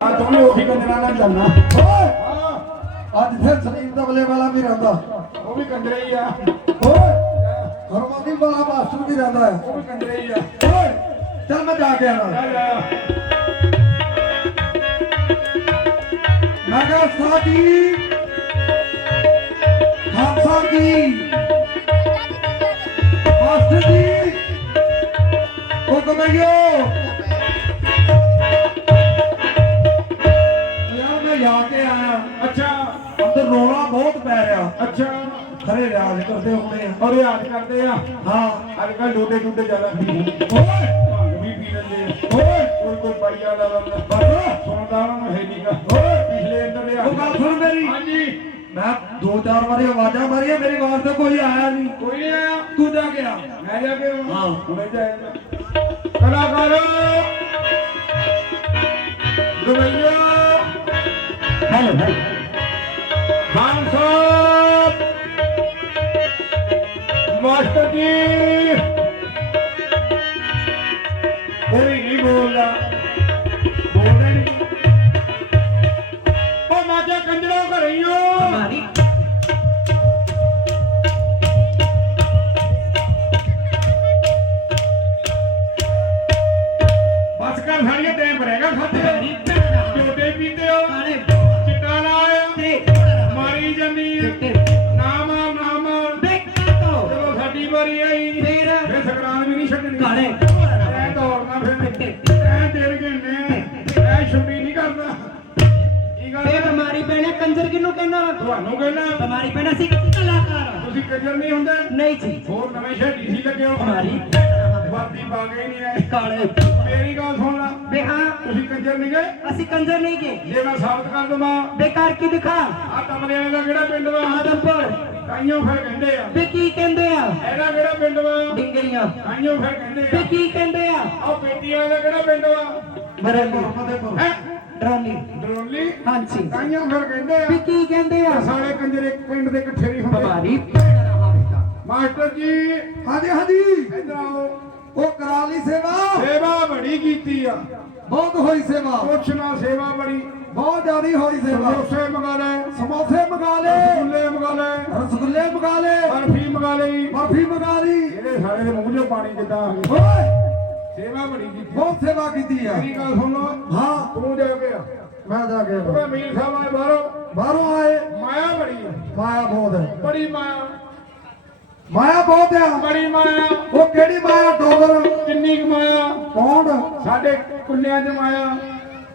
ਆ ਵੀ ਉਹੀ ਕੰਜਰਾਂ ਨਾਲ ਚੱਲਣਾ ਓਏ! ਹਾਂ ਅੱਜ ਫਿਰ ਸਲੀਮ ਦਬਲੇ ਵਾਲਾ ਵੀ ਰਹਿੰਦਾ। ਉਹ ਵੀ ਕੰਜਰੇ ਹੀ ਆ। ਓਏ! ਹਰਮੋਨੀ ਵਾਲਾ ਮਾਸਟਰ ਵੀ ਰਹਿੰਦਾ ਹੈ। ਉਹ ਵੀ ਕੰਜਰੇ ਹੀ ਆ। ਓਏ! ਚੱਲ ਮੈਂ ਜਾ ਕੇ ਆਣਾ। ਮੈਂ ਕਿਹਾ ਸਾਡੀ ਖਾਲਸਾ ਦੀ ਮਾਸਟਰ ਜੀ ਹੁਕਮਈਓ ਯਾਰ ਅੰਦਰ ਰੋਲਾ ਬਹੁਤ ਪੈ ਰਿਹਾ। ਅੱਛਾ। ਖਰੇ ਰਿਆਜ਼ ਕਰਦੇ ਹੋਣੇ ਆ। ਔਰ ਯਾਦ ਕਰਦੇ ਆ। ਹਾਂ। ਅੱਜ ਕੱਲ ਡੋਡੇ ਡੋਡੇ ਜ਼ਿਆਦਾ ਪੀ ਓਏ। ਭੰਗ ਵੀ ਪੀ ਲੈਂਦੇ ਆ। ਓਏ। ਕੋਈ ਕੋਈ ਪਾਈਆ ਦਾ ਬੰਦਾ ਬਾਬਾ ਸੁਣਦਾ ਉਹਨਾਂ ਹੈ ਨਹੀਂਗਾ ਓਏ। ਪਿਛਲੇ ਅੰਦਰ ਲਿਆ। ਉਹ ਗੱਲ ਸੁਣ ਮੇਰੀ। ਹਾਂਜੀ। ਮੈਂ ਦੋ ਚਾਰ ਵਾਰੀ ਆਵਾਜ਼ਾਂ ਮਾਰੀਆਂ ਮੇਰੀ ਆਵਾਜ਼ ਤੇ ਕੋਈ ਆਇਆ ਨਹੀਂ ਕੋਈ ਨਹੀਂ ਆਇਆ। ਤੂੰ ਜਾ ਕੇ ਆ। ਮੈਂ ਜਾ ਕੇ ਆਵਾਂ। ਹਾਂ। ਹੁਣੇ ਜਾਏਗਾ ਕਲਾਕਾਰ। ਦੁਬਈਆ ਹੈਲੋ ਹੈਲੋ ਮਾਸਟਰ ਤੇ ਬਿਮਾਰੀ ਪੈਣਾ ਕੰਜਰ ਕਿਹਨੂੰ ਕਹਿੰਦਾ? ਤੁਹਾਨੂੰ ਕਹਿੰਦਾ। ਬਿਮਾਰੀ ਪੈਣਾ ਸੀ ਕਲਾਕਾਰ ਤੁਸੀਂ ਕੰਜਰ ਨਹੀਂ ਹੁੰਦੇ। ਨਹੀਂ ਜੀ। ਹੋਰ ਨਵੇਂ ਸ਼ਹਿਰ ਡੀਸੀ ਲੱਗੇ ਹੋ। ਬਿਮਾਰੀ ਵਰਦੀ ਪਾ ਕੇ ਨਹੀਂ ਆਏ। ਕਾਲੇ। ਮੇਰੀ ਗੱਲ ਸੁਣ ਲਾ। ਬੇ ਹਾਂ। ਤੁਸੀਂ ਕੰਜਰ ਨਹੀਂ ਗਏ? ਅਸੀਂ ਕੰਜਰ ਨਹੀਂ ਗਏ। ਜੇ ਮੈਂ ਸਾਬਤ ਕਰ ਦਵਾਂ। ਬੇ ਕੀ ਦਿਖਾ? ਆ ਤਮਰਿਆਂ ਦਾ ਕਿਹੜਾ ਪਿੰਡ ਵਾ? ਆਦਮਪੁਰ। ਕਾਈਓ ਫਿਰ ਕਹਿੰਦੇ ਆ। ਬੇ ਕੀ ਕਹਿੰਦੇ ਆ? ਇਹਦਾ ਕਿਹੜਾ ਪਿੰਡ ਵਾ? ਡਿੰਗਰੀਆਂ। ਕਾਈਓ ਫਿਰ ਕਹਿੰਦੇ ਆ। ਬੇ ਕੀ ਕਹਿੰਦੇ ਆ? ਉਹ ਬੇਟੀਆਂ ਦਾ ਕਿਹੜਾ ਪਿੰਡ ਵਾ? ਮਰੇ ਮੁਹੰਮਦ ਦੇ ਕੋਲ ਡਰੋਲੀ। ਹਾਂਜੀ। ਕਾਈਓ ਫਿਰ ਕਹਿੰਦੇ ਬੇ ਆ ਕੀ ਕਹਿੰਦੇ ਆ? ਸਾਰੇ ਕੰਜਰ ਪਿੰਡ ਦੇ ਇਕੱਠੇ ਨਹੀਂ ਹੁੰਦੇ। ਹਮਾਰੀ ਭੈਣ ਰਹਾ ਬੇਟਾ ਮਾਸਟਰ ਜੀ। ਹਾਂਜੀ ਹਾਂਜੀ। ਇੱਧਰ ਆਓ। ਉਹ ਕਰਾ ਲਈ ਸੇਵਾ। ਸੇਵਾ ਬੜੀ ਕੀਤੀ ਆ। ਬਹੁਤ ਹੋਈ ਸੇਵਾ। ਕੁਛ ਨਾ ਸੇਵਾ ਬੜੀ। ਬਹੁਤ ਜ਼ਿਆਦੀ ਹੋਈ ਸੇਵਾ। ਸਮੋਸੇ ਮੰਗਾ ਲੈ। ਸਮੋਸੇ ਮੰਗਾ ਲੈ ਰਸਗੁੱਲੇ ਮੰਗਾ ਲੈ ਰਸਗੁੱਲੇ ਮੰਗਾ ਲੈ ਬਰਫੀ ਮੰਗਾ ਲਈ। ਬਰਫੀ ਮੰਗਾ ਲਈ। ਇਹਦੇ ਸਾਰੇ ਦੇ ਮੂੰਹ 'ਚੋਂ ਪਾਣੀ ਜਿੱਦਾਂ ਆ ਗਿਆ। ਓਏ! ਸੇਵਾ ਬੜੀ ਕੀਤੀ ਬਹੁਤ ਸੇਵਾ ਕੀਤੀ ਆ। ਮੇਰੀ ਗੱਲ ਸੁਣ ਲਓ। ਹਾਂ। ਤੂੰ ਜਾ ਕੇ ਆ। ਮੈਂ ਜਾ ਕੇ ਉਹ ਮੀਰ ਸਾਹਿਬ ਆਏ ਬਾਹਰੋਂ। ਬਾਹਰੋਂ ਆਏ। ਮਾਇਆ ਬੜੀ ਆ। ਮਾਇਆ ਬਹੁਤ ਹੈ। ਬੜੀ ਮਾਇਆ। ਮਾਇਆ ਬਹੁਤ ਆ। ਬੜੀ ਮਾਇਆ। ਉਹ ਕਿਹੜੀ ਮਾਇਆ? ਡੋਲਰ ਕਿੰਨੀ ਕੁ ਮਾਇਆ? ਪੌਂਡ ਸਾਡੇ ਕੁੱਲਿਆਂ 'ਚ ਮਾਇਆ।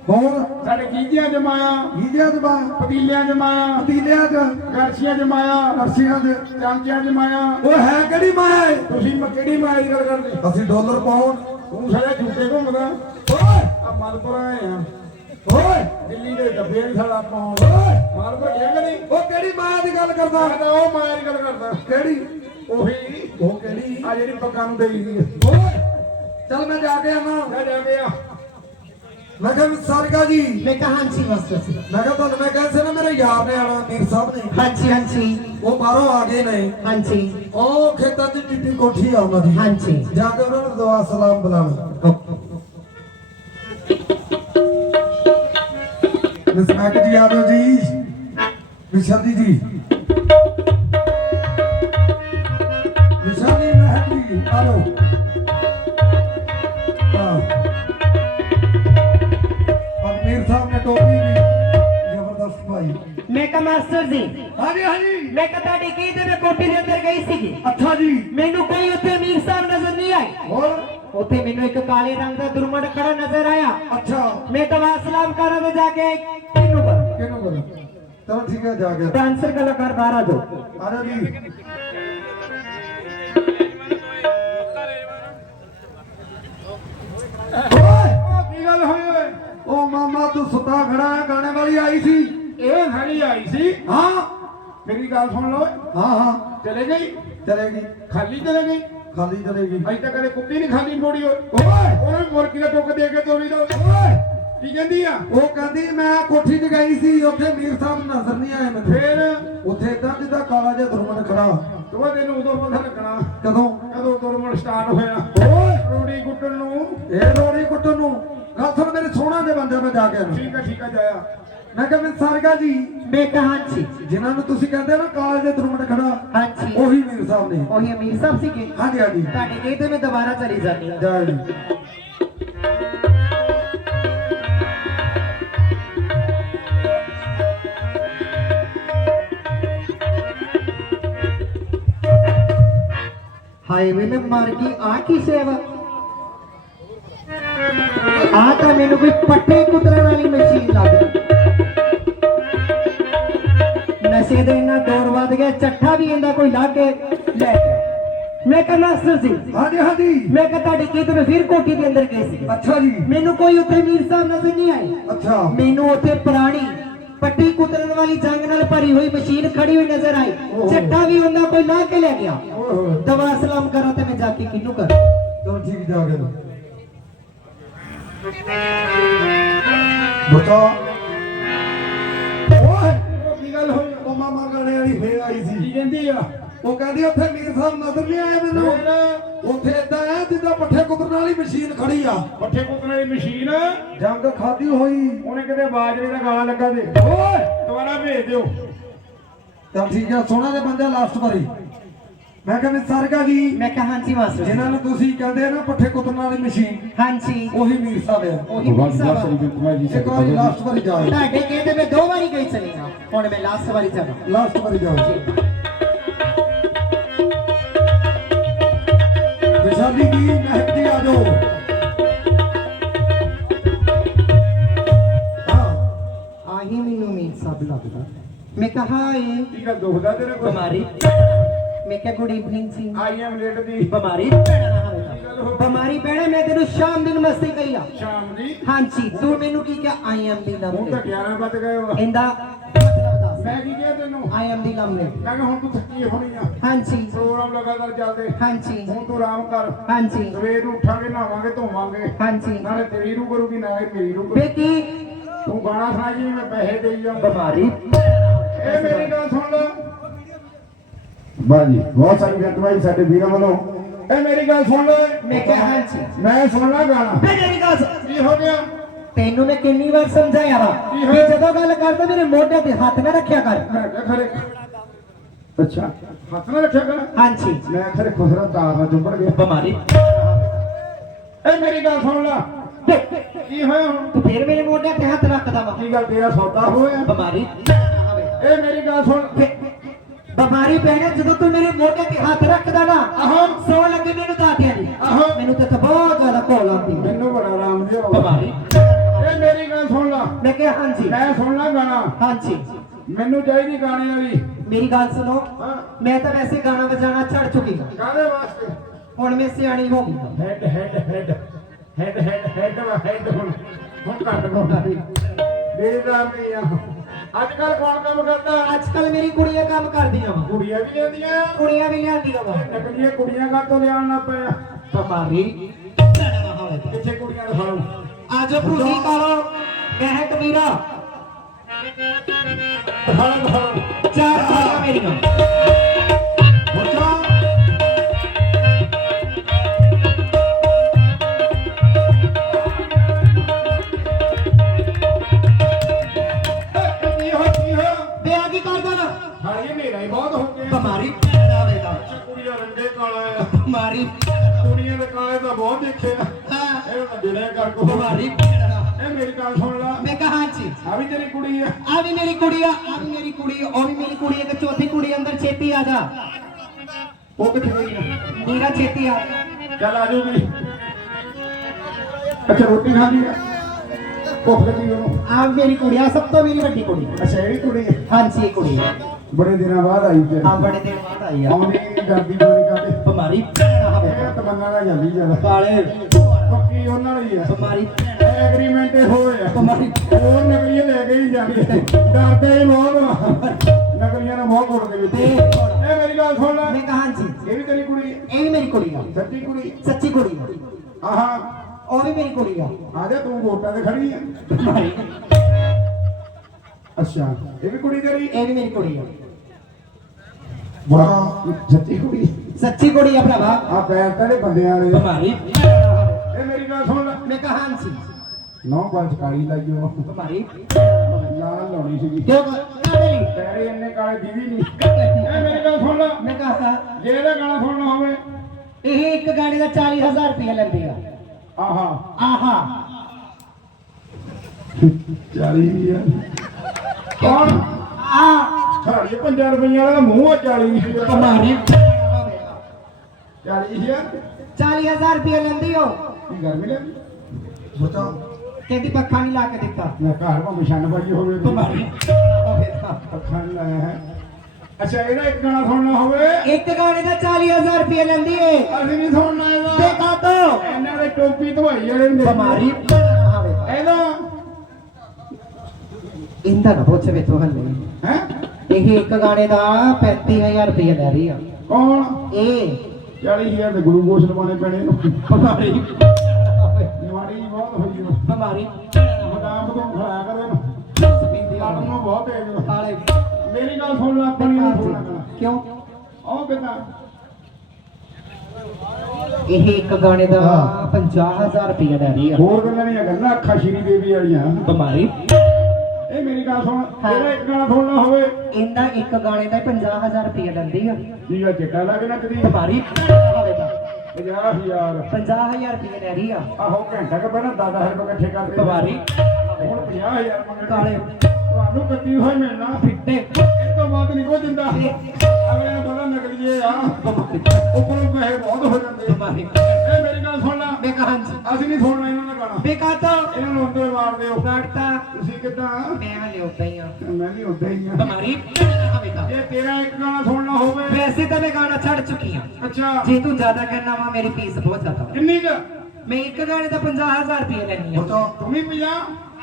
ਹੋਰ ਸਾਡੇ ਗੀਜਿਆਂ 'ਚ ਮਾਇਆ। ਗੀਜਿਆਂ ਚ ਮਾਇਆ। ਪਤੀਲਿਆਂ 'ਚ ਮਾਇਆ। ਪਤੀਲਿਆਂ ਚ। ਗਰਸ਼ੀਆਂ 'ਚ ਮਾਇਆ। ਅਰਸੀਆਂ ਚ। ਚਾਂਚਿਆਂ 'ਚ ਮਾਇਆ। ਉਹ ਹੈ ਕਿਹੜੀ ਮਾਇਆ? ਤੁਸੀਂ ਕਿਹੜੀ ਮਾਇਆ ਦੀ ਗੱਲ ਕਰਦੇ? ਅਸੀਂ ਡਾਲਰ ਪਾਉਂਡ ਤੂੰ ਸਾਰੇ ਝੂਠੇ ਘੁੰਮਦਾ। ਓਏ ਆ ਮਲਪੁਰ ਆਏ ਆ। ਓਏ ਦਿੱਲੀ ਦੇ ਡੱਬੇ ਨਹੀਂ ਸਾਲਾ ਪਾਉਂ ਓਏ। ਮਲਪੁਰ ਗਿਆ ਕਿ ਨਹੀਂ? ਉਹ ਕਿਹੜੀ ਮਾਇਆ ਦੀ ਗੱਲ ਕਰਦਾ? ਉਹ ਮਾਇਆ ਦੀ ਗੱਲ ਕਰਦਾ। ਕਿਹੜੀ? ਉਹੀ। ਉਹ ਕਿਹੜੀ? ਆ ਜਿਹੜੀ ਪੱਕਾਂ ਨੂੰ ਦੇਈ ਦੀ ਓਏ ਚੱਲ ਮੈਂ ਜਾ ਕੇ ਆਵਾਂ। ਜਾ ਜਾ ਕੇ ਆ। ਮੈਂ ਕਿਹਾ ਸਾਰਿਕਾ ਜੀ। ਮੈਂ ਕਹਾਂ ਸੀ ਵਸਤ ਸੀ ਮੈਂ ਕਿਹਾ ਤੁਹਾਨੂੰ ਮੈਂ ਕਹਿੰਦਾ ਸੀ ਨਾ ਮੇਰੇ ਯਾਰ ਨੇ ਆਣਾ ਮੀਰ ਸਾਹਿਬ ਨੇ। ਹਾਂਜੀ ਹਾਂਜੀ। ਉਹ ਬਾਹਰੋਂ ਆ ਗਏ ਨੇ। ਹਾਂਜੀ। ਉਹ ਖੇਤਾਂ 'ਚ ਚਿੱਟੀ ਕੋਠੀ ਆ ਉਹਨਾਂ ਦੀ। ਹਾਂਜੀ। ਜਾ ਕੇ ਉਹਨਾਂ ਨੂੰ ਦੁਆ ਸਲਾਮ ਬੁਲਾਣਾ ਰਿਸਪੈਕਟ ਜੀ ਆਦੋ ਜੀ। ਵਿਸ਼ਾਦੀ ਜੀ ਵਿਸ਼ਾਦੀ ਮਹਿਕ ਜੀ ਆਲੋ ਸਾਹਿਬ ਨੇ ਟੋਪੀ ਵੀ। ਜ਼ਬਰਦਸਤ ਪਾਈ ਮੈਂ ਕਹਾ ਮਾਸਟਰ ਜੀ ਹਾਂਜੀ ਹਾਂਜੀ। ਮੈਂ ਕਹਾ ਤੁਹਾਡੀ ਕੀ ਤੇ ਮੈਂ ਕੋਠੀ ਦੇ ਅੰਦਰ ਗਈ ਸੀਗੀ? ਅੱਛਾ ਜੀ। ਮੈਨੂੰ ਕੋਈ ਉੱਥੇ ਮੀਰ ਸਾਹਿਬ ਨਜ਼ਰ ਨਹੀਂ ਆਏ। ਹੋਰ? ਉੱਥੇ ਮੈਨੂੰ ਇੱਕ ਕਾਲੇ ਰੰਗ ਦਾ ਦੁਰਮਟ ਖੜਾ ਨਜ਼ਰ ਆਇਆ। ਅੱਛਾ। ਮੈਂ ਦਵਾ ਸਲਾਮ ਕਰਾਂ ਤੇ ਜਾ ਕੇ ਕਿਨੂੰ ਕਰ ਕਿਹਨੂੰ ਬੋਲ ਚਲੋ ਠੀਕ ਹੈ ਜਾ ਕੇ। ਡਾਂਸਰ ਕਲਾਕਾਰ ਬਾਹਰ ਆ ਜਾਓ। ਆ ਜਾ। ਸੁੱਤਾ ਖੜਾ ਹੈ ਗਾਣੇ ਵਾਲੀ ਆਈ ਸੀ। ਇਹ ਸਾਡੀ ਆਈ ਸੀ। ਹਾਂ। ਮੇਰੀ ਗੱਲ ਸੁਣ ਲਓ। ਹਾਂ ਹਾਂ। ਚਲੇ ਗਈ? ਚਲੇਗੀ ਖਾਲੀ ਚਲੇ ਗਈ? ਖਾਲੀ ਚਲੇਗੀ ਅਜੇ ਤੱਕ ਕਦੇ ਕੁੱਤੀ ਨਹੀਂ ਖਾਲੀ ਮੋੜੀ ਓਏ! ਉਹਨੇ ਮੁਰਕੀ ਦਾ ਟੁੱਕ ਦੇ ਕੇ ਤੋਰੀ ਦੋ। ਓਏ! ਕੀ ਕਹਿੰਦੀ ਆ? ਉਹ ਕਹਿੰਦੀ ਮੈਂ ਕੋਠੀ 'ਚ ਗਈ ਸੀ ਉੱਥੇ ਮੀਰ ਸਾਹਿਬ ਨਜ਼ਰ ਨਹੀਂ ਆਏ ਮੈਨੂੰ। ਫੇਰ? ਉੱਥੇ ਇਦਾਂ ਜਿੱਦਾਂ ਕਾਲਾ ਜਿਹਾ ਦੁਰਮਨ ਖੜਾ। ਤੂੰ ਤੈਨੂੰ ਉਦੋਂ ਪਤਾ ਲੱਗਣਾ। ਕਦੋਂ? ਕਦੋਂ ਤੁਰਮਣ ਸਟਾਰਟ ਹੋਇਆ? ਓਏ! ਰੂੜੀ ਕੁੱਟਣ ਨੂੰ। ਇਹ ਰੋੜੀ ਕੁੱਟਣ ਨੂੰ। ਗੱਲ ਸੁਣ ਮੇਰੇ ਸੋਹਣਾ ਦੇ ਬੰਦੇ ਮੈਂ ਜਾ ਕੇ ਆਉਣਾ। ਠੀਕ ਹੈ ਠੀਕ ਹੈ ਜਾਇਆ। ਮੈਂ ਕਿਹਾ ਮੈਂ ਸਰਗਾ ਜੀ। ਮੈਂ ਕਹਾ ਹਾਂਜੀ। ਜਿਨ੍ਹਾਂ ਨੂੰ ਤੁਸੀਂ ਕਹਿੰਦੇ ਹੋ ਨਾ ਕਾਲੇ ਦੇ ਦਰਮਟ ਖੜਾ ਹਾਂਜੀ। ਉਹੀ ਮੀਰ ਸਾਹਿਬ ਨੇ। ਉਹੀ ਅਮੀਰ ਸਾਹਿਬ ਸੀਗੇ। ਹਾਂਜੀ ਹਾਂਜੀ। ਤੁਹਾਡੇ ਗਏ ਤੇ ਮੈਂ ਦੁਬਾਰਾ ਚਲੀ ਜਾਂਦੀ ਹਾਂ। ਜੈ ਜੀ। ਹਾਏ ਵੇ ਮੈਂ ਮਰ ਗਈ ਆ ਕੀ ਸੇਵਾ? ਤਾਂ ਮੈਨੂੰ ਕੋਈ ਪੱਠੇ ਕੁਤਰਨ ਵਾਲੀ ਮਸ਼ੀਨ ਲੱਗਦੀ ਨਸ਼ੇ ਦੇ ਇੰਨਾ ਦੌਰ ਵੱਧ ਗਿਆ ਚੱਠਾ ਵੀ ਇਹਦਾ ਕੋਈ ਲਾ ਕੇ ਲੈ। ਮੈਂ ਕਿਹਾ ਮਾਸਟਰ ਜੀ ਹਾਂਜੀ ਹਾਂਜੀ। ਮੈਂ ਕਿਹਾ ਤੁਹਾਡੀ ਕੀ ਤੇ ਫਿਰ ਕੋਠੀ ਦੇ ਅੰਦਰ ਗਏ ਸੀ। ਅੱਛਾ ਜੀ। ਮੈਨੂੰ ਕੋਈ ਉੱਥੇ ਮੀਰ ਸਾਹਿਬ ਨਜ਼ਰ ਨਹੀਂ ਆਏ। ਅੱਛਾ। ਮੈਨੂੰ ਉੱਥੇ ਪੁਰਾਣੀ ਪੱਟੀ ਕੁਤਰਨ ਵਾਲੀ ਜੰਗ ਨਾਲ ਭਰੀ ਹੋਈ ਮਸ਼ੀਨ ਖੜੀ ਹੋਈ ਨਜ਼ਰ ਆਈ। ਚੱਠਾ ਵੀ ਹੁੰਦਾ ਕੋਈ ਲਾ ਕੇ ਲੈ ਗਿਆ। ਦਵਾ ਸਲਾਮ ਕਰਾਂ ਤੇ ਮੈਂ ਜਾ ਕੇ ਕਿਹਨੂੰ ਕਰ? ਚਲੋ ਠੀਕ ਜਾ ਕੇ। ਬਤਾ। ਉਹ ਕੀ ਗੱਲ ਹੋਈ? ਉਹ ਮਾਮਾ ਗਾਣੇ ਵਾਲੀ ਫੇਰ ਆਈ ਕੀ ਸੀ ਕਹਿੰਦੀ ਆ? ਉਹ ਕਹਿੰਦੀ ਉੱਥੇ ਮੀਰ ਸਾਹਿਬ ਨਜ਼ਰ ਨਹੀਂ ਆਇਆ ਮੈਨੂੰ। ਫਿਰ? ਉੱਥੇ ਇਦਾਂ ਹੈ ਜਿੱਦਾਂ ਪੱਠੇ ਕੁਤਰਨ ਵਾਲੀ ਮਸ਼ੀਨ ਖੜੀ ਆ। ਪੱਠੇ ਕੁੱਤਣ ਵਾਲੀ ਮਸ਼ੀਨ? ਜੰਗ ਖਾਦੀ ਹੋਈ। ਉਹਨੇ ਕਿਤੇ ਬਾਜਰੇ ਦਾ ਗਾਲਾਂ ਲੱਗਾ ਦੇ। ਓਏ। ਦੁਬਾਰਾ ਭੇਜ ਦਿਓ। ਚਲ ਠੀਕ ਆ ਸੋਹਣਾ ਦੇ ਬੰਦੇ ਲਾਸਟ ਵਾਰੀ। ਮੈਂ ਕਹਿੰਦਾ ਸਰਗਾ ਜੀ। ਮੈਂ ਕਿਹਾ ਹਾਂਜੀ ਮਾਸਟਰ ਜੀ। ਜਿਨ੍ਹਾਂ ਨੂੰ ਤੁਸੀਂ ਕਹਿੰਦੇ ਆ ਨਾ ਪੱਠੇ ਕੁਤਰਨ ਵਾਲੀ ਮਸ਼ੀਨ ਹਾਂਜੀ। ਉਹੀ ਮੀਰ ਸਾਹਿਬ ਆ। ਉਹੀ ਮੀਰ ਸਾਹਿਬ ਇੱਕ ਵਾਰੀ ਲਾਸਟ ਵਾਰੀ ਜਾਓ। ਤੁਹਾਡੇ ਤੇ ਮੈਂ ਦੋ ਵਾਰੀ ਗਈ ਚਲੀ ਹਾਂ ਹੁਣ ਮੈਂ ਲਾਸਟ ਵਾਰੀ ਜਾਵਾਂ ਲਾਸਟ ਵਾਰੀ ਜਾਓ। ਵਿਸ਼ਾਲੀ ਜੀ ਮਹਿਕ ਜੀ ਆ ਜਾਓ। ਹਾਂ। ਆਹੀ ਮੈਨੂੰ ਮੀਰ ਸਾਹਿਬ ਲੱਗਦਾ। ਮੈਂ ਕਹਾ ਇਹ ਕੀ ਗੱਲ ਦੁਖਦਾ ਤੇਰੇ ਕੋਲ? ਬਿਮਾਰੀ ਮੈਂ ਕਿਹਾ ਗੁੱਡ ਈਵਨਿੰਗ ਸੀ ਆਈ ਐਮ ਲੇਟ ਦੀ ਬਿਮਾਰੀ ਪੈਣਾ ਨਾ ਹੋਵੇ ਬਿਮਾਰੀ ਪੈਣਾ ਮੈਂ ਤੈਨੂੰ ਸ਼ਾਮ ਦਿਨ ਮਸਤੀ ਕਹੀ ਆ। ਸ਼ਾਮ ਦੀ? ਹਾਂਜੀ ਤੂੰ ਮੈਨੂੰ ਕੀ ਕਿਹਾ? ਆਈ ਐਮ ਦੀ ਹੁਣ ਤਾਂ 11 ਵੱਜ ਗਏ ਵਾ ਇਹਦਾ ਮਤਲਬ ਦੱਸ। ਮੈਂ ਕੀ ਕਿਹਾ ਤੈਨੂੰ? ਆਈ ਐਮ ਦੀ ਲੰਮੇ ਮੈਂ ਕਿਹਾ ਹੁਣ ਤੂੰ ਥੱਕੀ ਹੋਣੀ ਆ। ਹਾਂਜੀ। ਪ੍ਰੋਗਰਾਮ ਲਗਾਤਾਰ ਚੱਲਦੇ। ਹਾਂਜੀ। ਹੁਣ ਤੂੰ ਆਰਾਮ ਕਰ। ਹਾਂਜੀ। ਸਵੇਰ ਨੂੰ ਉੱਠਾਂਗੇ ਨਹਾਵਾਂਗੇ ਧੋਵਾਂਗੇ। ਹਾਂਜੀ। ਨਾਲੇ ਤੇਰੀ ਕਰੂਗੀ ਨਾਲੇ ਮੇਰੀ ਤੂੰ ਗਾਣਾ ਸੁਣਾ ਜੀ ਮੈਂ ਪੈਸੇ ਦੇਈ ਜਾਵਾਂ ਬਿਮਾਰੀ ਇਹ ਮੇਰੀ ਗੱਲ ਸੁਣ ਲੈ। ਬਾਜੀ ਬਹੁਤ ਸਾਰੀ ਜਤਵਾਈ ਸਾਡੇ ਵੀਰਾਂ ਵੱਲੋਂ। ਇਹ ਮੇਰੀ ਗੱਲ ਸੁਣ ਲੈ। ਮੈਂ ਕਿਹਾ ਹਾਂਜੀ ਮੈਂ ਸੁਣਨਾ ਗਾਣਾ। ਵੇ ਮੇਰੀ ਗੱਲ ਸੁਣ। ਕੀ ਹੋ ਗਿਆ? ਤੈਨੂੰ ਮੈਂ ਕਿੰਨੀ ਵਾਰ ਸਮਝਾਇਆ ਵਾ ਹੋਇਆ? ਜਦੋਂ ਗੱਲ ਕਰਦਾ ਮੇਰੇ ਮੋਢੇ ਤੇ ਹੱਥ ਨਾ ਰੱਖਿਆ ਕਰ। ਮੈਂ ਕਿਹਾ ਖਰੇ ਅੱਛਾ ਹੱਥ ਨਾਲ ਰੱਖਿਆ ਕਰ। ਹਾਂਜੀ ਮੈਂ ਖਰੇ ਖੁਸਰਾ ਤਾਰ ਨਾਲ ਜੁੰਬੜ ਗਿਆ ਬਿਮਾਰੀ। ਇਹ ਮੇਰੀ ਗੱਲ ਸੁਣ ਲੈ। ਕੀ ਹੋਇਆ ਹੁਣ? ਤੂੰ ਫੇਰ ਮੇਰੇ ਮੋਢੇ ਤੇ ਹੱਥ ਰੱਖਦਾ ਵਾ। ਕੀ ਗੱਲ ਤੇਰਾ ਸੌਦਾ ਹੋਇਆ ਬਿਮਾਰੀ। ਇਹ ਮੇਰੀ ਗੱਲ ਸੁਣ। ਬਿਮਾਰੀ ਪੈਣਾ ਜਦੋਂ ਤੂੰ ਮੇਰੇ ਮੋਢੇ ਤੇ ਹੱਥ ਰੱਖਦਾ ਨਾ ਆਹੋ। ਸੌ ਲੱਗੇ ਮੈਨੂੰ ਦਾਤਿਆਂ ਦੀ ਆਹੋ। ਮੈਨੂੰ ਤੇ ਬਹੁਤ ਜ਼ਿਆਦਾ ਕੋਲ ਆਉਂਦੀ। ਮੈਨੂੰ ਬੜਾ ਆਰਾਮ ਜਿਹਾ ਹੋ ਬਿਮਾਰੀ? ਇਹ ਮੇਰੀ ਗੱਲ ਸੁਣ ਲੈ। ਮੈਂ ਕਿਹਾ ਹਾਂਜੀ। ਮੈਂ ਸੁਣਨਾ ਗਾਣਾ। ਹਾਂਜੀ। ਮੈਨੂੰ ਚਾਹੀਦੀ ਗਾਣੇ ਵਾਲੀ। ਮੇਰੀ ਗੱਲ ਸੁਣੋ। ਮੈਂ ਤਾਂ ਵੈਸੇ ਗਾਣਾ ਵਜਾਣਾ ਛੱਡ ਚੁੱਕੀ ਹਾਂ। ਕਾਹਦੇ ਵਾਸਤੇ? ਹੁਣ ਮੈਂ ਸਿਆਣੀ ਹੋ ਗਈ। ਹਾਂ ਹੈਡ ਹੈਡ ਹੈਡ ਹੈਡ ਹੈਡ ਹੈਡ ਹੈਡ ਹੁਣ। ਹੁਣ ਘੱਟ ਬੇਦਾਰ ਨਹੀਂ ਆ। ਅੱਜ ਕੱਲ ਕੌਣ ਕੰਮ ਕਰਦਾ? ਅੱਜ ਕੱਲ ਮੇਰੀ ਕੁੜੀਆਂ ਕੰਮ ਕਰਦੀਆਂ ਵਾ। ਕੁੜੀਆਂ ਵੀ ਲੈਂਦੀਆਂ ਕੁੜੀਆਂ ਵੀ ਲਿਆਂਦੀਆਂ ਵਾ। ਨਕਲੀਆਂ ਕੁੜੀਆਂ ਕਾ ਤੋਂ ਲਿਆਉਣ ਲੱਗ ਪਿਆ ਬਿਮਾਰੀ ਪਿੱਛੇ ਕੁੜੀਆਂ ਦਿਖਾਓ ਆਜੋ ਭੂਜੀ ਕਰੋ ਮੈਂ ਕਬੀਰਾ। ਦਿਖਾਓ ਦਿਖਾਓ ਚਾਰ ਕੁੜੀਆਂ ਮੇਰੀਆਂ। ਆ ਬਿਮਾਰੀ ਕੁੜੀਆਂ ਦੇ ਕਾਲੇ ਤਾਂ ਬਹੁਤ ਦੇਖੇ ਆ। ਹਾਂ। ਇਹ ਤਾਂ ਜਿਹੜੇ ਕਰ ਕੋ ਬਿਮਾਰੀ ਇਹ ਮੇਰੀ ਗੱਲ ਸੁਣ ਲਾ। ਮੈਂ ਕਹਾ ਜੀ। ਆ ਵੀ ਤੇਰੀ ਕੁੜੀ ਆ। ਆ ਵੀ ਮੇਰੀ ਕੁੜੀ ਆ ਆ ਵੀ ਮੇਰੀ ਕੁੜੀ ਆ, ਉਹ ਵੀ ਮੇਰੀ ਕੁੜੀ ਹੈ ਤੇ ਚੌਥੀ ਕੁੜੀ ਅੰਦਰ ਛੇਤੀ ਆ ਜਾ। ਉਹ ਕਿੱਥੇ ਗਈ ਆ? ਨੀਰਾ ਛੇਤੀ ਆ। ਚੱਲ ਆ ਜਾਊਗੀ। ਅੱਛਾ ਰੋਟੀ ਖਾਣੀ ਆ। ਭੁੱਖ ਲੱਗੀ ਉਹਨੂੰ। ਆ ਮੇਰੀ ਕੁੜੀ ਆ ਸਭ ਤੋਂ ਮੇਰੀ ਵੱਡੀ ਕੁੜੀ। ਅੱਛਾ ਇਹ ਵੀ ਕੁੜੀ ਆ। ਹਾਂਜੀ ਇਹ ਕੁੜੀ ਆ। ਬੜੇ ਦਿਨਾਂ ਬਾਅਦ ਆਈ ਤੇ ਆ ਬੜੇ ਦਿਨ ਬਾਅਦ ਆਈ ਆ। ਆਉਂਦੀ ਜਾਂਦੀ ਬਣੀ ਕਾਤੇ ਬਿਮਾਰੀ ਪੈਦਾ ਇਹ ਹੋਵੇਗਾ ਤਮੰਨਾ ਨਾਲ ਜਾਂਦੀ ਜ਼ਿਆਦਾ। ਕਾਲੇ। ਪੱਕੀ ਉਹਨਾਂ ਹੀ ਆ। ਬਿਮਾਰੀ ਐਗਰੀਮੈਂਟ ਹੋਏ ਆ। ਬਿਮਾਰੀ ਉਹ ਨਕਲੀਏ ਲੈ ਕੇ ਹੀ ਜਾਂਦੇ ਡਰਦੇ ਹੀ ਬਹੁਤ। ਨਕਲੀਆਂ ਨਾਲ ਬਹੁਤ ਕੁੱਟਦੇ ਵਿੱਚ ਤੇ ਇਹ ਮੇਰੀ ਗੱਲ ਸੁਣ ਲੈ। ਮੈਂ ਕਹਾ ਜੀ। ਇਹ ਵੀ ਤੇਰੀ ਕੁੜੀ ਆ? ਇਹ ਵੀ ਮੇਰੀ ਕੁੜੀ ਆ। ਸੱਚੀ ਕੁੜੀ। ਸੱਚੀ ਕੁੜੀ ਆ। ਆਹਾ ਉਹ ਵੀ ਮੇਰੀ ਕੁੜੀ ਆ। ਆ ਜਾ ਤੂੰ ਵੋਟਾਂ ਤੇ ਖੜੀ ਆ। ਅੱਛਾ। ਇਹ ਵੀ ਕੁੜੀ ਤੇਰੀ? ਇਹ ਵੀ ਮੇਰੀ ਕੁੜੀ ਆ। ਵਾਹ ਸੱਚੀ ਕੁੜੀ। ਸੱਚੀ ਕੁੜੀ ਆ ਭਰਾਵਾ। ਆ ਪੈਰ ਤੇਰੇ ਬੰਦਿਆਂ ਵਾਲੇ। ਬਿਮਾਰੀ। ਇਹ ਮੇਰੀ ਗੱਲ ਸੁਣ ਲੈ। ਮੈਂ ਕਹਾ ਜੀ ਨੌ ਬਾਜ ਕਾਲੀ ਲਾਈਓ। ਬਿਮਾਰੀ। ਲਾਲ ਲਾਉਣੀ ਸੀਗੀ। ਕਿਉਂ ਕਾਹਦੇ ਲਈ? ਤੇਰੇ ਇੰਨੇ ਕਾਲੇ ਦੀਦੀ ਨਹੀਂ। ਇਹ ਮੇਰੀ ਗੱਲ ਸੁਣ ਲੈ। ਮੈਂ ਕਹਾ ਜੇ ਇਹਦਾ ਗਾਣਾ ਸੁਣਨਾ ਹੋਵੇ। ਇਹ ਇੱਕ ਗਾਣੇ ਦਾ 40000 ਰੁਪਏ ਲੈਂਦੇ ਆ। ਆਹਾ। ਆਹਾ। 40000 ਕੌਣ? ਆ ਸਾਡੇ 50 ਰੁਪਈਆ ਦਾ ਮੂੰਹ ਆ 40000 ਬਿਮਾਰੀ 40000 40000 ਰੁਪਏ ਲੈਂਦੀ ਹੋ। ਕੀ ਗਰਮੀ ਲੱਗੀ ਬਚਾ ਕਹਿੰਦੀ ਪੱਖਾ ਨਹੀਂ ਲਾ ਕੇ ਦਿੱਤਾ। ਮੈਂ ਘਰ ਭਾਵੇਂ ਛੰਨ ਬਾਜੀ ਹੋਵੇ ਬਿਮਾਰੀ ਪੱਖਾ ਨੀ ਲਾਇਆ ਹੈ। ਅੱਛਾ ਇਹਦਾ ਇੱਕ ਗਾਣਾ ਸੁਣਨਾ ਹੋਵੇ। ਇੱਕ ਗਾਣੇ ਦਾ 40000 ਰੁਪਏ ਲੈਂਦੀ ਏ। ਅਸੀਂ ਨਹੀਂ ਸੁਣਨਾ ਇਹਦਾ। ਤੋ ਇਹਨਾਂ ਦੇ ਟੋਪੀ ਧਵਾਈ ਜਿਹੜੇ ਨੇ ਬਿਮਾਰੀ ਇਹਦਾ। ਇੰਦਾ ਨਾ ਪੁੱਛ ਵੇ ਤੋ ਹੱਲੇ। ਹੈ? ਇਹ ਇੱਕ ਗਾਣੇ ਦਾ 35000 ਰੁਪਏ ਲੈ ਰਹੀ ਆ। ਕੌਣ? ਇਹ 40000 ਦੇ ਗਲੂਕੋਸ ਲਵਾਉਣੇ ਪੈਣੇ ਬਿਮਾਰੀ। ਨਿਵਾੜੀ ਬਹੁਤ ਹੋਈ ਉਹ ਬਿਮਾਰੀ। ਮਦਾਮ ਤੋਂ ਖੜਾ ਕਰ। ਲੜਨ ਨੂੰ ਬਹੁਤ ਤੇਜ਼। ਵਾ। ਕਾਲੇ। ਮੇਰੀ ਗੱਲ ਸੁਣ ਲੈ ਆਪਣੀ ਸੁਣਨਾ ਗਾਣਾ ਕਿਉਂ? ਉਹ ਕਿਦਾਂ? ਇਹ ਇੱਕ ਗਾਣੇ ਦਾ 50000 ਰੁਪਏ ਲੈ ਰਹੀ ਆ। ਹੋਰ ਗੱਲਾਂ ਨਹੀਂ ਗੱਲਾਂ ਅੱਖਾਂ ਸ਼੍ਰੀ ਦੇਵੀ ਵਾਲੀਆਂ। ਬਿਮਾਰੀ। ਇਹ ਮੇਰੀ ਗੱਲ ਸੁਣ। ਇਹਦਾ ਇੱਕ ਗਾਣਾ ਸੁਣਨਾ ਹੋਵੇ। ਇਹਦਾ ਇੱਕ ਗਾਣੇ ਦਾ 50000 ਰੁਪਏ ਲੈਂਦੀ ਆ। ਠੀਕ ਆ ਚਿੱਟਾ ਲੱਗ ਨਾ ਕਦੀ। ਬਿਮਾਰੀ 50000 50000 ਰੁਪਏ ਲੈ ਰਹੀ ਆ। ਆਹੋ ਘੰਟਾ ਕਿ ਪਹਿਲਾਂ 10000 ਰੁਪਏ ਇਕੱਠੇ ਕਰਦੇ ਬਿਮਾਰੀ ਹੁਣ 50000 ਮੰਗਣ ਕਾਲੇ। ਤੁਹਾਨੂੰ ਕੱਤੀ ਹੋਈ ਮਿਲਣਾ ਫਿੱਟੇ। ਇਸ ਤੋਂ ਬਾਅਦ ਨਹੀਂ ਕੋਈ ਦਿੰਦਾ। ਅਗਲੇ ਨੂੰ ਪਤਾ ਨਕਲੀਏ ਆ। ਉੱਪਰੋਂ ਪੈਸੇ ਬਹੁਤ ਹੋ ਜਾਂਦੇ। ਇਹ ਮੇਰੀ ਗੱਲ ਸੁਣ ਲੈ ਬੇਕਾਂ ਅਸੀਂ ਨਹੀਂ ਸੁਣਨਾ ਇਹਨਾਂ ਦਾ ਗਾਣਾ। ਬੇਕਾਤਾ ਇਹਨਾਂ ਨੂੰ ਅੰਦਰ ਮਾਰ ਦਿਓ। ਨਾਟਤਾ ਤੁਸੀਂ ਕਿੱਦਾਂ? ਮੈਂ ਹਲੇ ਉੱਦਾਂ ਹੀ ਆ। ਮੈਂ ਵੀ ਉਦਾਂ ਹੀ ਆ। ਬਿਮਾਰੀ ਜੇ ਤੇਰਾ ਇੱਕ ਗਾਣਾ ਸੁਣਨਾ ਹੋਵੇ। ਵੈਸੇ ਤਾਂ ਮੈਂ ਗਾਣਾ ਛੱਡ ਚੁੱਕੀ ਆ। ਅੱਛਾ। ਜੇ ਤੂੰ ਜ਼ਿਆਦਾ ਕਹਿਣਾ ਵਾ ਮੇਰੀ ਫੀਸ ਬਹੁਤ ਜ਼ਿਆਦਾ। ਕਿੰਨੀ ਕੁ? ਮੈਂ ਇੱਕ ਗਾਣੇ ਦਾ 50000 ਰੁਪਏ ਲੈਣੀ ਆ। ਬਚਾ ਤੂੰ ਵੀ 50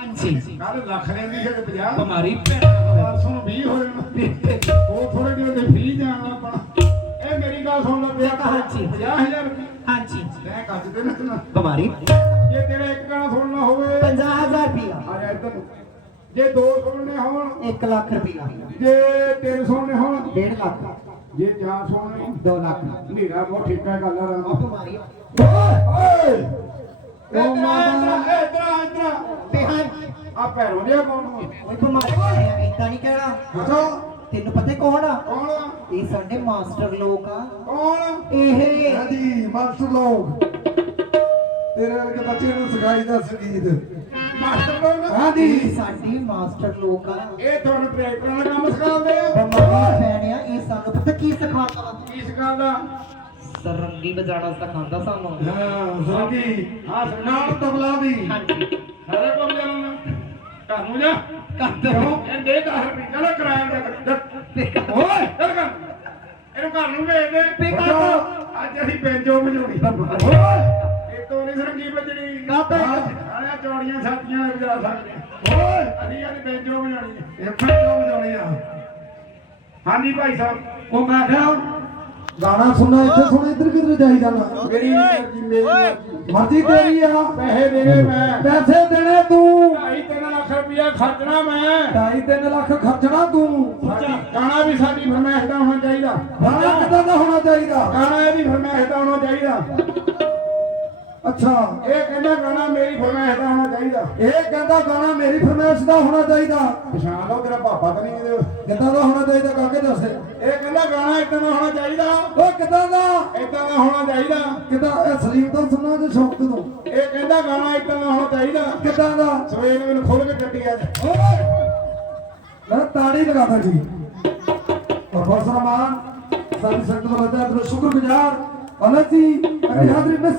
ਹਾਂਜੀ। ਕੱਲ ਲੱਖ ਲੈਂਦੀ ਸੀ 50 ਬਿਮਾਰੀ ਪਰਸੋਂ ਨੂੰ 20 ਹੋ ਜਾਣਾ। ਉਹ ਥੋੜੇ ਦਿਨ ਦੇ ਫ੍ਰੀ ਜਾਣਾ ਆਪਣਾ ਇਹ ਮੇਰੀ ਗੱਲ ਸੁਣ ਲੈ ਪਿਆ ਹਾਂਜੀ। 50000 ਰੁਪਏ। ਹਾਂਜੀ। ਮੈਂ ਕੱਜ ਦੇ ਨਾ ਬਿਮਾਰੀ। ਜੇ ਤੇਰਾ ਇੱਕ ਗਾਣਾ ਸੁਣਨਾ ਹੋਵੇ। 50000 ਰੁਪਏ ਆ ਜਾ ਇੱਧਰ ਨੂੰ। ਜੇ ਦੋ ਸੁਣਨੇ ਹੋਣ। 1 ਲੱਖ ਰੁਪਏ ਜੇ ਤਿੰਨ ਸੁਣਨੇ ਹੋਣ। 1.5 ਲੱਖ। ਜੇ ਚਾਰ ਸੁਣਨੇ 2 ਲੱਖ। ਨੀਰਾ ਬਹੁਤ ਠੇਕਾ ਗੱਲ ਰਹਾ ਬਿਮਾਰੀ ਓਏ ਉਹ ਮਾਤਾ। ਇਧਰ ਇਧਰ ਬਿਹਾਨ ਆ। ਪੈਰੋਂ ਦੇ ਕੌਣ? ਓਏ ਬਿਮਾਰੀ ਇਦਾਂ ਨਹੀਂ ਕਹਿਣਾ। ਬਚੋ ਤੈਨੂੰ ਪਤਾ ਕੌਣ ਆ? ਕੌਣ ਆ? ਇਹ ਸਾਡੇ ਮਾਸਟਰ ਲੋਕ ਆ। ਕੌਣ ਇਹ ਹਾਂਜੀ ਮਾਸਟਰ ਲੋਕ। ਤੇਰੇ ਵਰਗੇ ਬੱਚੇ ਨੂੰ ਸਿਖਾਈਦਾ ਸੰਗੀਤ। ਮਾਸਟਰ ਲੋਕ ਹਾਂਜੀ ਇਹ ਸਾਡੇ ਮਾਸਟਰ ਲੋਕ ਆ। ਇਹ ਤੁਹਾਨੂੰ ਟਰੈਕਟਰਾਂ ਦਾ ਕੰਮ ਸਿਖਾਉਂਦੇ ਆ? ਬਿਮਾਰੀ ਪੈਣਿਆ ਇਹ ਸਾਨੂੰ ਪਤਾ ਕੀ ਸਿਖਾਉਂਦਾ? ਕੀ ਸਿਖਾਉਂਦਾ? ਸਰੰਗੀ ਵਜਾਣਾ ਸਿਖਾਉਂਦਾ ਸਾਨੂੰ। ਹਾਂ ਸੰਗੀ ਹਾਂ ਨਾਲ ਨਾਲ ਤਬਲਾ ਵੀ। ਹਾਂਜੀ। ਸਾਰੇ ਕੋਲ ਜਾਣਾ ਘਰ ਨੂੰ ਜਾ। ਕਰਦੇ ਕਿਉਂ ਇਹ ਦੇ 10 ਰੁਪਏ। ਚਲੋ ਕਿਰਾਇਆ ਦਾ। ਕਰ ਓਏ ਚੱਲ ਕਰ। ਇਹਨੂੰ ਘਰ ਨੂੰ ਭੇਜ ਦੇ। ਅੱਜ ਅਸੀਂ ਬੈਂਜੋ ਵਜਾਉਣੀ ਓਏ। ਇਹ ਤੋਂ ਨਹੀਂ ਸਰੰਗੀ ਵੱਜਣੀ ਕਾਹਤੇ? ਆਇਆ ਚੌੜੀਆਂ ਸਾਥੀਆਂ ਨੇ ਵਜਾ ਸਕਦੇ। ਓਏ। ਅਸੀਂ ਅੱਜ ਬੈਂਜੋ ਹੈ ਇਹ ਫੇਰ ਵਜਾਉਣੀ ਆ। ਹਾਂਜੀ ਭਾਈ ਸਾਹਿਬ ਉਹ ਮੈਂ ਕਿਹਾ ਗਾਣਾ ਸੁਣਨਾ ਇੱਥੇ ਸੁਣ ਇੱਧਰ ਕਿੱਧਰ ਜਾਈ ਜਾਣਾ ਮੇਰੀ ਮਰਜ਼ੀ ਮੇਰੀ ਮਰਜ਼ੀ। ਮਰਜ਼ੀ ਤੇਰੀ ਆ। ਪੈਸੇ ਦੇਣੇ ਮੈਂ। ਪੈਸੇ ਦੇਣੇ ਤੂੰ। ਢਾਈ ਤਿੰਨ ਲੱਖ ਰੁਪਇਆ ਖਰਚਣਾ ਮੈਂ। 2.5 ਲੱਖ ਖਰਚਣਾ ਤੂੰ। ਗਾਣਾ ਵੀ ਸਾਡੀ ਫਰਮਾਇਸ਼ ਦਾ ਹੋਣਾ ਚਾਹੀਦਾ। ਗਾਣਾ ਕਿੱਦਾਂ ਦਾ ਹੋਣਾ ਚਾਹੀਦਾ? ਗਾਣਾ ਇਹਦੀ ਫਰਮਾਇਸ਼ ਦਾ ਹੋਣਾ ਚਾਹੀਦਾ। ਅੱਛਾ। ਇਹ ਕਹਿੰਦਾ ਗਾਣਾ ਮੇਰੀ ਫਰਮਾਇਸ਼ ਦਾ ਹੋਣਾ ਚਾਹੀਦਾ। ਇਹ ਕਹਿੰਦਾ ਗਾਣਾ ਮੇਰੀ ਫਰਮਾਇਸ਼ ਦਾ ਹੋਣਾ ਚਾਹੀਦਾ। ਪਛਾਣ ਲਓ ਤੇਰਾ ਪਾਪਾ ਤਾਂ ਨਹੀਂ ਇਹਦੇ ਕਿੱਦਾਂ ਦਾ ਹੋਣਾ ਚਾਹੀਦਾ ਕਾਕੇ ਦੱਸ। ਇਹ ਕਹਿੰਦਾ ਗਾਣਾ ਇਦਾਂ ਦਾ ਹੋਣਾ ਚਾਹੀਦਾ। ਉਹ ਕਿੱਦਾਂ ਦਾ? ਇਦਾਂ ਦਾ ਹੋਣਾ ਚਾਹੀਦਾ। ਕਿੱਦਾਂ? ਇਹ ਸਲੀਮ ਤਾਂ ਸੁਣਨਾ ਜੇ ਸ਼ੌਕ ਤੋਂ। ਇਹ ਕਹਿੰਦਾ ਗਾਣਾ ਇਦਾਂ ਦਾ ਹੋਣਾ ਚਾਹੀਦਾ। ਕਿੱਦਾਂ ਦਾ? ਸਵੇਰ ਨੂੰ ਮੈਨੂੰ ਖੋਲ ਕੇ ਕੱਟੀ ਓਏ ਮੈਂ ਤਾੜੀ ਲਗਾਦਾ ਜੀ। ਪ੍ਰੋਫੈਸਰ ਮਾਨ ਸਾਡੀ ਸੰਗਤ ਦਾ ਸ਼ੁਕਰਗੁਜ਼ਾਰ। ਅਲੱਗ ਜੀ ਅਭੀ ਹਾਜ਼ਰੀ ਮਿਸ